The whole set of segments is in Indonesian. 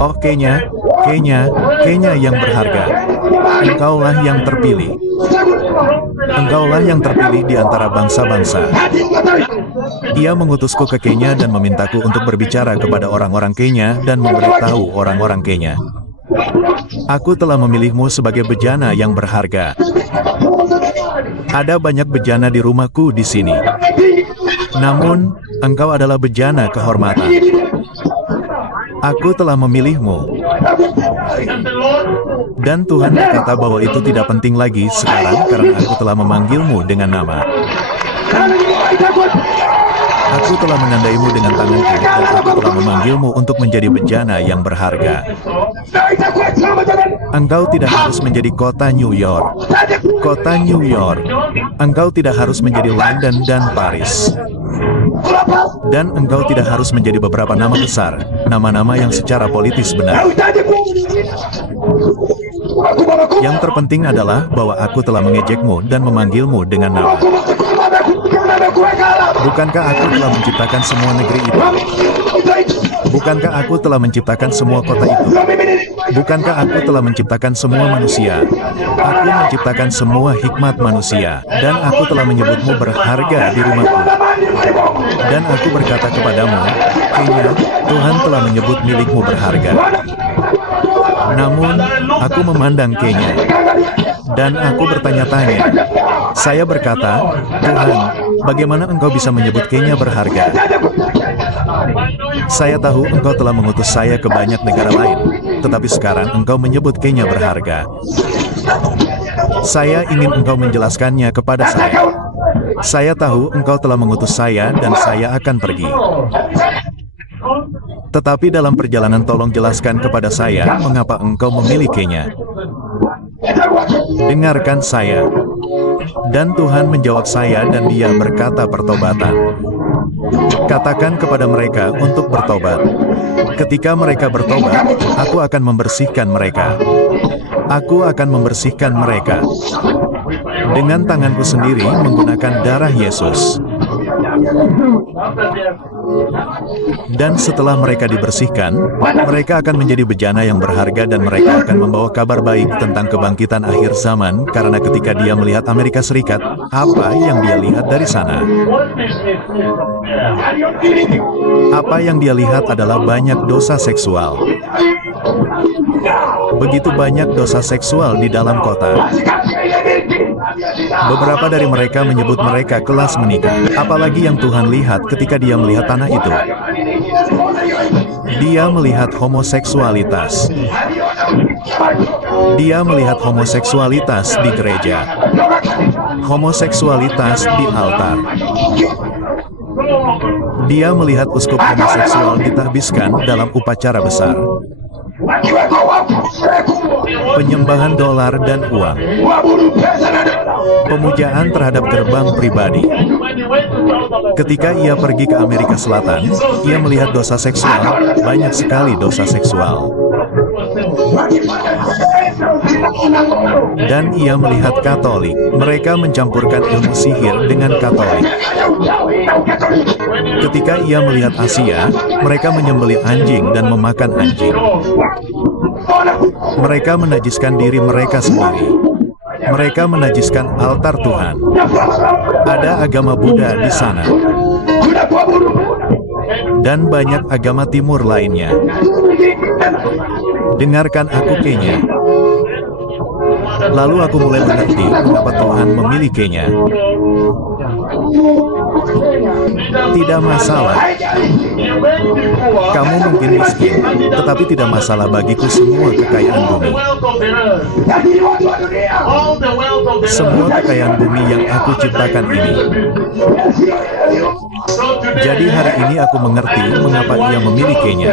Oh Kenya, Kenya, Kenya yang berharga. Engkaulah yang terpilih. Engkaulah yang terpilih di antara bangsa-bangsa. Ia mengutusku ke Kenya dan memintaku untuk berbicara kepada orang-orang Kenya dan memberitahu orang-orang Kenya. Aku telah memilihmu sebagai bejana yang berharga. Ada banyak bejana di rumahku di sini. Namun, engkau adalah bejana kehormatan. Aku telah memilihmu. Dan Tuhan berkata bahwa itu tidak penting lagi sekarang karena aku telah memanggilmu dengan nama. Aku telah menandaimu dengan tanganku dan aku telah memanggilmu untuk menjadi bejana yang berharga. Engkau tidak harus menjadi kota New York. Kota New York. Engkau tidak harus menjadi London dan Paris. Dan engkau tidak harus menjadi beberapa nama besar, nama-nama yang secara politis benar. Yang terpenting adalah bahwa aku telah mengejekmu dan memanggilmu dengan nama. Bukankah aku telah menciptakan semua negeri itu? Bukankah aku telah menciptakan semua kota itu? Bukankah aku telah menciptakan semua manusia? Aku menciptakan semua hikmat manusia, dan aku telah menyebutmu berharga di rumahku. Dan aku berkata kepadamu, Kenya, Tuhan telah menyebut milikmu berharga. Namun, aku memandang Kenya, dan aku bertanya-tanya. Saya berkata, Tuhan, bagaimana engkau bisa menyebut Kenya berharga? Saya tahu engkau telah mengutus saya ke banyak negara lain, tetapi sekarang engkau menyebut Kenya berharga. Saya ingin engkau menjelaskannya kepada saya. Saya tahu engkau telah mengutus saya dan saya akan pergi. Tetapi dalam perjalanan tolong jelaskan kepada saya mengapa engkau memilih Kenya. Dengarkan saya. Dan Tuhan menjawab saya dan dia berkata pertobatan. Katakan kepada mereka untuk bertobat. Ketika mereka bertobat, aku akan membersihkan mereka. Aku akan membersihkan mereka. Dengan tanganku sendiri menggunakan darah Yesus. Dan setelah mereka dibersihkan, mereka akan menjadi bejana yang berharga dan mereka akan membawa kabar baik tentang kebangkitan akhir zaman karena ketika dia melihat Amerika Serikat, apa yang dia lihat dari sana? Apa yang dia lihat adalah banyak dosa seksual. Begitu banyak dosa seksual di dalam kota. Beberapa dari mereka menyebut mereka kelas menikah. Apalagi yang Tuhan lihat ketika dia melihat tanah itu. Dia melihat homoseksualitas. Dia melihat homoseksualitas di gereja. Homoseksualitas di altar. Dia melihat uskup homoseksual ditahbiskan dalam upacara besar. Penyembahan dolar dan uang. Pemujaan terhadap gerbang pribadi. Ketika ia pergi ke Amerika Selatan, ia melihat dosa seksual, banyak sekali dosa seksual. Dan ia melihat Katolik, mereka mencampurkan ilmu sihir dengan Katolik. Ketika ia melihat Asia, mereka menyembelih anjing dan memakan anjing. Mereka menajiskan diri mereka sendiri. Mereka menajiskan altar Tuhan. Ada agama Buddha di sana. Dan banyak agama timur lainnya. Dengarkan aku Kenya. Lalu aku mulai mengerti mengapa Tuhan memilih Kenya. Tidak masalah. Kamu mungkin miskin, tetapi tidak masalah bagiku semua kekayaan bumi. Semua kekayaan bumi yang aku ciptakan ini. Jadi hari ini aku mengerti mengapa ia memilih Kenya.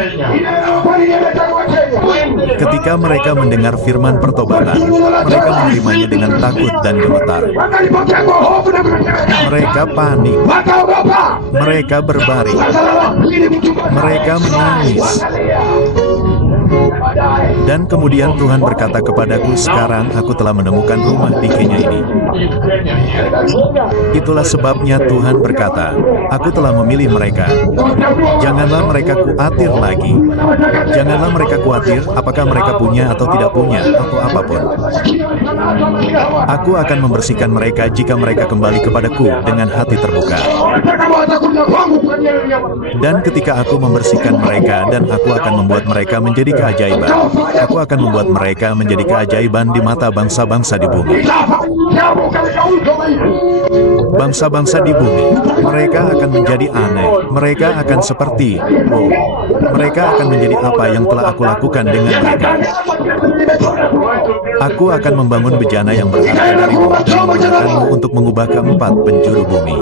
Ketika mereka mendengar firman pertobatan, mereka menerimanya dengan takut dan gemetar. Mereka panik. Mereka berbaring. Mereka menangis. Dan kemudian Tuhan berkata kepadaku, sekarang aku telah menemukan rumah di Kenya ini. Itulah sebabnya Tuhan berkata, aku telah memilih mereka. Janganlah mereka khawatir lagi. Janganlah mereka khawatir apakah mereka punya atau tidak punya, atau apapun. Aku akan membersihkan mereka jika mereka kembali kepadaku dengan hati terbuka. Dan ketika aku membersihkan mereka dan aku akan membuat mereka menjadi keajaiban, aku akan membuat mereka menjadi keajaiban di mata bangsa-bangsa di bumi. Bangsa-bangsa di bumi, mereka akan menjadi aneh, mereka akan seperti, mereka akan menjadi apa yang telah aku lakukan dengan mereka. Aku akan membangun bejana yang berharga darimu dan menggunakanmu untuk mengubah keempat penjuru bumi.